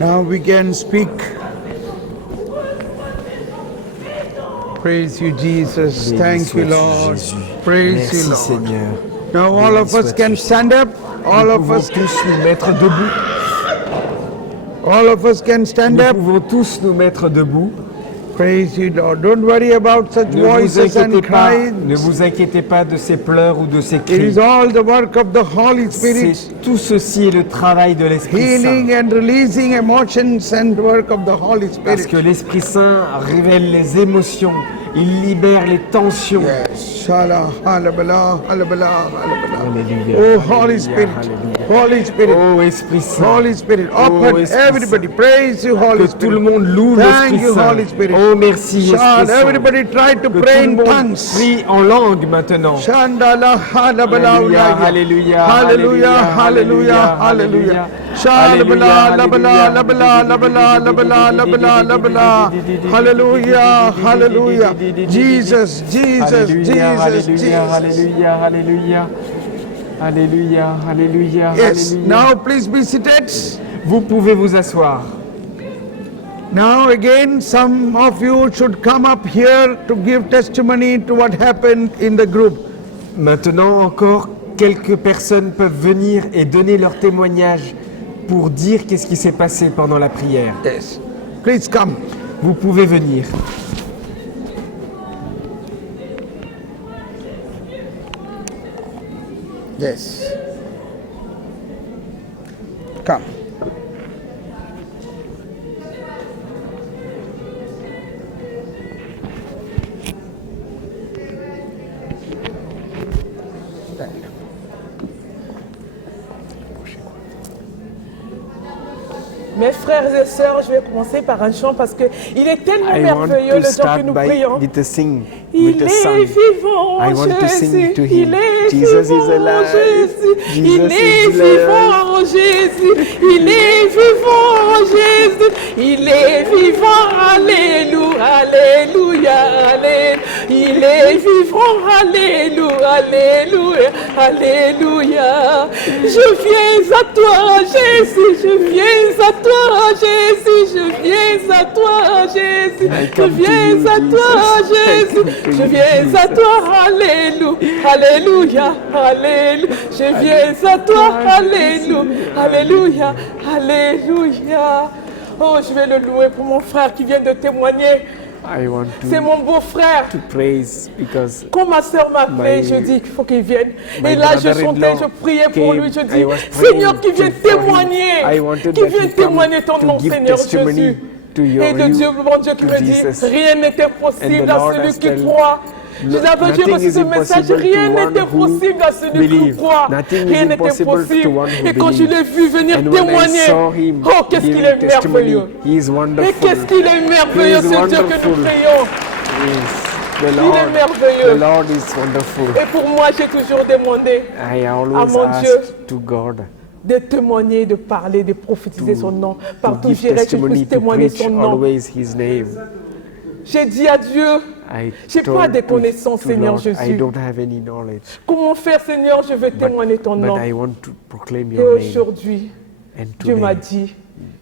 Now we can speak. Praise you, Jesus. Thank you, Lord. Praise you, Lord. Seigneur. Now all of us can stand up. All Nous of pouvons us, tous nous mettre debout. all of us can stand Nous up. pouvons tous nous mettre debout. Praise you, Lord. Don't worry about such Ne vous voices and inquiétez pas, ne cries. vous inquiétez pas de ces pleurs ou de ces It cris. is all the work of the Holy Spirit, C'est tout ceci est le travail de l'Esprit healing Saint. and releasing emotions and work of the Holy Parce Spirit. que l'Esprit Saint révèle les émotions, il libère les tensions. Yes. Shala, halabala, halabala, halabala. Alléluia. Oh, Holy Spirit. Alléluia. Holy Spirit. Oh Esprit Saint, Holy Spirit. Open. Esprit Everybody praise you, Holy que tout le Spirit. monde loue Thank l'Esprit you, Saint. Holy Spirit. Oh merci Esprit Shall Saint. everybody try to Que pray tout le in monde tongues. prie en langue maintenant. Shandala, halabala, Alléluia, ulaya. alléluia, Hallelujah, alléluia, hallelujah, hallelujah. Shalabala, labala, labala, labala, labala, labala, labala. Hallelujah, hallelujah. Jesus, Jesus, Jesus, Jesus. Alléluia, alléluia, alléluia, alléluia, Yes, alléluia. now please be seated. Vous pouvez vous asseoir. Now again, some of you should come up here to give testimony to what happened in the group. Maintenant encore, quelques personnes peuvent venir et donner leur témoignage pour dire qu'est-ce qui s'est passé pendant la prière. Yes. Please come. Vous pouvez venir. Yes. Come. Mes frères et sœurs, je vais commencer par un chant parce qu'il est tellement I want merveilleux to le temps que start nous by prions. with a sing, Il with a est song. vivant, I want to Jésus. sing to him. Il est Jesus vivant, is alive. Jésus. Jesus Il est is alive. vivant, Jésus. Il est vivant, Jésus. Il est vivant, Alléluia, Alléluia, Alléluia. Il est vivant, Alléluia, Alléluia, Alléluia. Je viens à toi, Jésus. Je viens à toi, Jésus. Je viens à toi, Jésus. I Je come to viens you, à toi, Jesus. I Jésus. come to Je you, viens à Jesus. toi, Alléluia, Alléluia, Alléluia. Je viens à toi, Alléluia, Alléluia, Alléluia. Oh, je vais le louer pour mon frère qui vient de témoigner. I want C'est to mon beau-frère. praise because Quand ma soeur m'a appelé, My- je dis qu'il faut qu'il vienne. my Et là, je brother-in-law chantais, je priais pour came. lui. Je I dis, was praying Seigneur, qui vient for him. I témoigner. wanted Qui that vient he come témoigner ton to nom, give Seigneur testimony Jésus. to your Et de you, Dieu, mon Dieu, qui to me dit, Jesus. rien n'était And possible the à Lord celui has qui told, croit. Je dis, j'ai nothing reçu is ce message, impossible rien to one n'était who possible à celui qui believe. croit. Nothing Rien is n'était impossible possible. to one who Et quand je believes. l'ai vu venir And when I témoigner, saw him oh, qu'est-ce qu'il giving est testimony, merveilleux. he is Mais wonderful. qu'est-ce qu'il est merveilleux, He is ce Dieu que nous wonderful. prions. Yes. The Il est Lord, merveilleux. the Lord is wonderful. Et pour moi, j'ai toujours demandé I always mon ask Dieu. to God de témoigner, de parler, de prophétiser son nom. Partout où give j'irai, que je testimony, puisse to témoigner preach son nom. always His name. J'ai dit à Dieu, I j'ai pas told des connaissances, to Seigneur Lord, I Jésus. don't have any knowledge, Comment faire, Seigneur, je veux témoigner ton nom. but I want to proclaim Et your name. aujourd'hui, And Dieu m'a today, dit,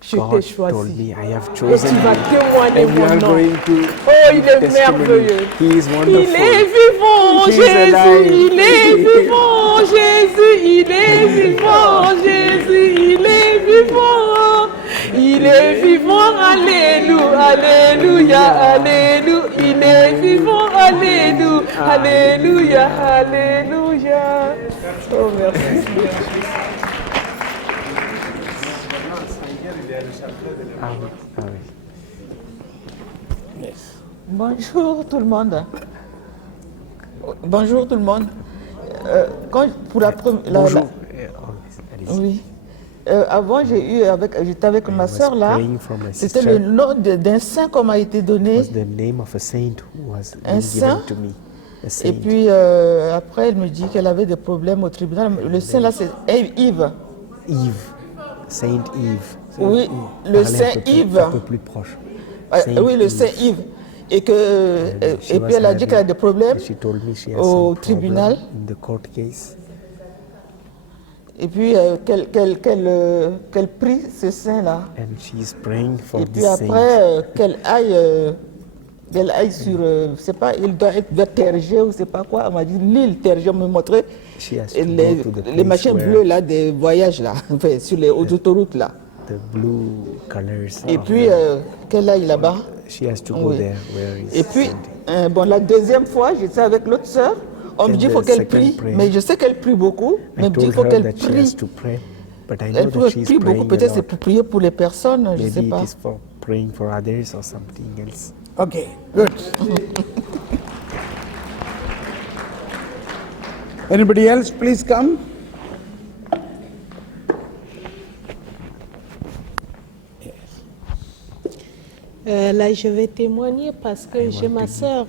je God t'ai told choisi. me, I have Et chosen tu vas you. témoigner And you mon are nom. going to Oh, il give est testimony. merveilleux. He is Il wonderful. est vivant, He is Jésus. alive. Il est vivant, Jésus. Il est vivant, Jésus. Il est vivant. Il est vivant, Alléluia, Alléluia, Alléluia. Il est vivant, Alléluia, Alléluia, Alléluia. Oh, merci. Ah oui, ah oui. Bonjour tout le monde. Bonjour tout le monde. Quand pour la première, Bonjour. Allez-y. oui. Avant j'étais avec ma soeur là. praying for my C'était sister. le nom d'un saint qu'on m'a été donné. Was the name of a saint who was Un being saint. given to me. A Et saint. puis après elle me dit qu'elle avait des problèmes au tribunal. Le saint là c'est Yves. Yves. Saint Yves. Oui, Parlez le saint Yves. Un peu plus proche. Saint Oui, le saint Yves. Yves. Et puis elle a dit qu'elle a des problèmes She told me she has au some tribunal. problem in the court case. Et puis qu'elle prie ce sein-là. And she's praying for Et puis this saint. après, qu'elle aille sur, je sais pas, il doit être vers Tergé ou je sais pas quoi. On m'a dit l'île Tergé, on me montrait She has to les, go to the les place machins where bleus là, des voyages là, enfin, sur les autoroutes là. the blue colors. Et of puis qu'elle aille là-bas. she has to go Oui. there where is Et puis, Saint. bon, la deuxième fois, j'étais avec l'autre sœur. On me And dit qu'il the faut qu'elle second prie. prayer, Mais je sais qu'elle prie beaucoup. Mais I on me dit qu'il told faut her qu'elle that she has prie. to pray, but I know Elle that she's prie beaucoup. praying Peut-être a c'est lot. pour prier pour les personnes, je ne sais Maybe pas. it is for praying for others or something else. Okay, good. Anybody else, please come. Là, je vais témoigner parce que j'ai ma sœur,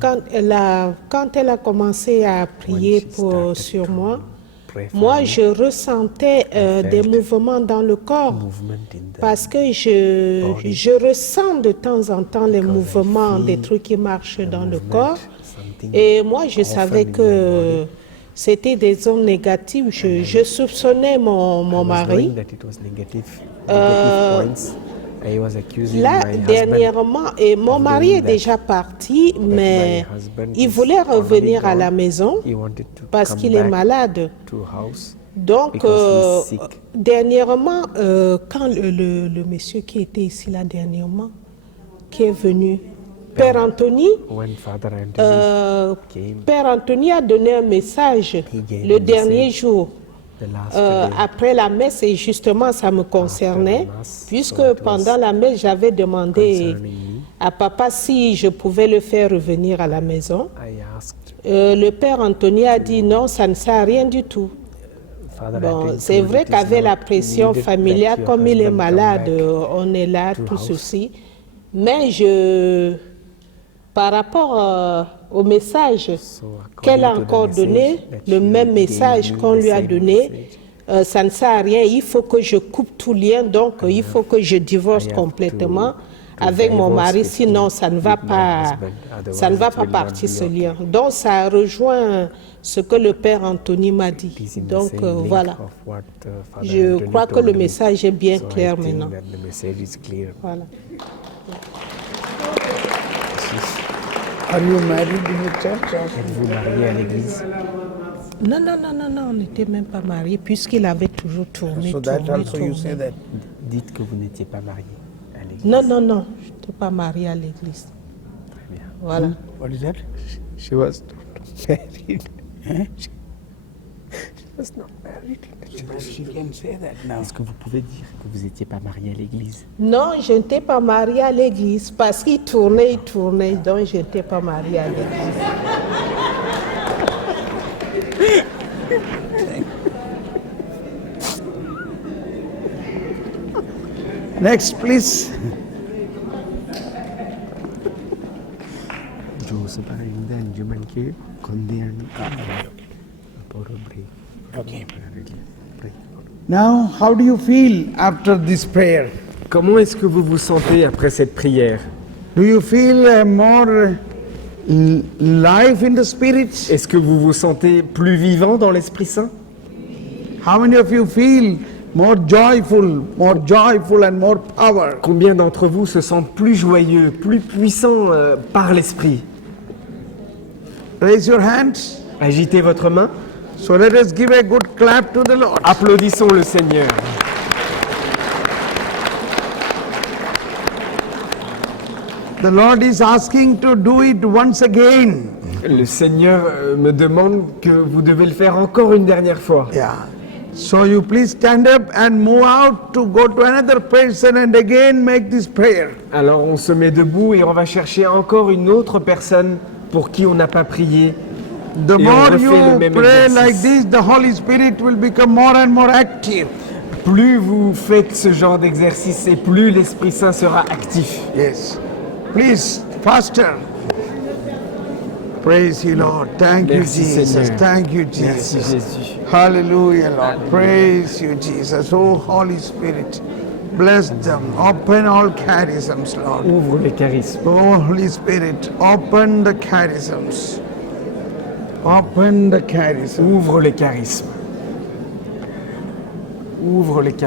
quand elle a commencé à prier sur moi, moi, je ressentais des mouvements dans le corps Movement in the parce que je ressens de temps en temps les mouvements, des trucs qui marchent dans le corps. something Et moi, je savais que c'était des ondes négatives. Je soupçonnais mon I was mari. knowing that it was negative points. I was accusing Là, my husband. dernièrement, et mon of mari doing est that. déjà parti, mais my husband il is voulait already revenir à gone. la maison He wanted to parce come qu'il est back malade. to house. Donc, Because he's sick. dernièrement, quand le monsieur qui était ici là dernièrement, qui est venu, Père Anthony, When Father Anthony came, Père Anthony a donné un message gave le a dernier message. jour. the last day, Après la messe, et justement ça me concernait, After the mass, puisque so it was pendant la messe, j'avais demandé concerning me, à papa si je pouvais le faire revenir à la maison. I asked Le père Anthony a dit non, ça ne sert à rien du tout. Father Bon, Anthony c'est told vrai it is qu'avec not la pression needed that familiale, your comme il est husband come malade, back on est là, to tout house. ceci. Mais par rapport au message qu'elle a according to the encore message donné, that le you même gave message me, qu'on the lui a same donné, message. ça ne sert à rien, il faut que je coupe tout lien, donc il faut que je divorce I have complètement to avec mon divorce mari, with sinon him, ça ne va with my pas, husband. Otherwise ça ne va it pas will not partir be ce okay. lien. Donc ça rejoint ce que le père Anthony m'a dit. It is in the Donc same link voilà, of what, Father je Anthony crois que told le me. message est bien So I clair think maintenant. that the message is clear. Voilà. Are you married in the church? Or? Êtes-vous marié à l'église? Non, on n'était même pas mariés puisqu'il avait toujours tourné, So that tourné, also you say tourné. that. Dites que vous n'étiez pas marié à l'église. Non, je n'étais pas mariée à l'église. Très bien. Voilà. What is that? She was not married. She was not married. She can say that now. Est-ce que vous pouvez dire que vous n'étiez pas marié à l'église? Non, je n'étais pas mariée à l'église parce qu'il tournait, donc je n'étais pas mariée à l'église. Next, please. Joseph പറയുന്നത് അഞ്ചു മണിക്ക് കൊന്തയാണ് Okay. Now, how do you feel after this prayer? Comment est-ce que vous vous sentez après cette prière? Do you feel more life in the spirit? Est-ce que vous vous sentez plus vivant dans l'Esprit Saint? How many of you feel more joyful and more power? Combien d'entre vous se sentent plus joyeux, plus puissants par l'Esprit? Raise your hands. Agitez votre main. So let us give a good clap to the Lord. Applaudissons le Seigneur. The Lord is asking to do it once again. Le Seigneur me demande que vous devez le faire encore une dernière fois. Yeah. So you please stand up and move out to go to another person and again make this prayer. Alors on se met debout et on va chercher encore une autre personne pour qui on n'a pas prié. The Et on more refait le you même pray exercice. like this, the Holy Spirit will become more and more active. Plus vous faites ce genre d'exercice et plus l'Esprit Saint sera actif. Yes. Please, faster. Praise you, Lord. Thank Merci, you, Jesus. Seigneur. Thank you, Merci Jesus. Jésus. Hallelujah, Lord. Praise you, Jesus. Oh, Holy Spirit. Bless them. Open all charisms, Lord. Ouvre les charismes. Oh, Holy Spirit, open the charisms. Open the charism. Ouvre le charisme. Ouvre le charisme.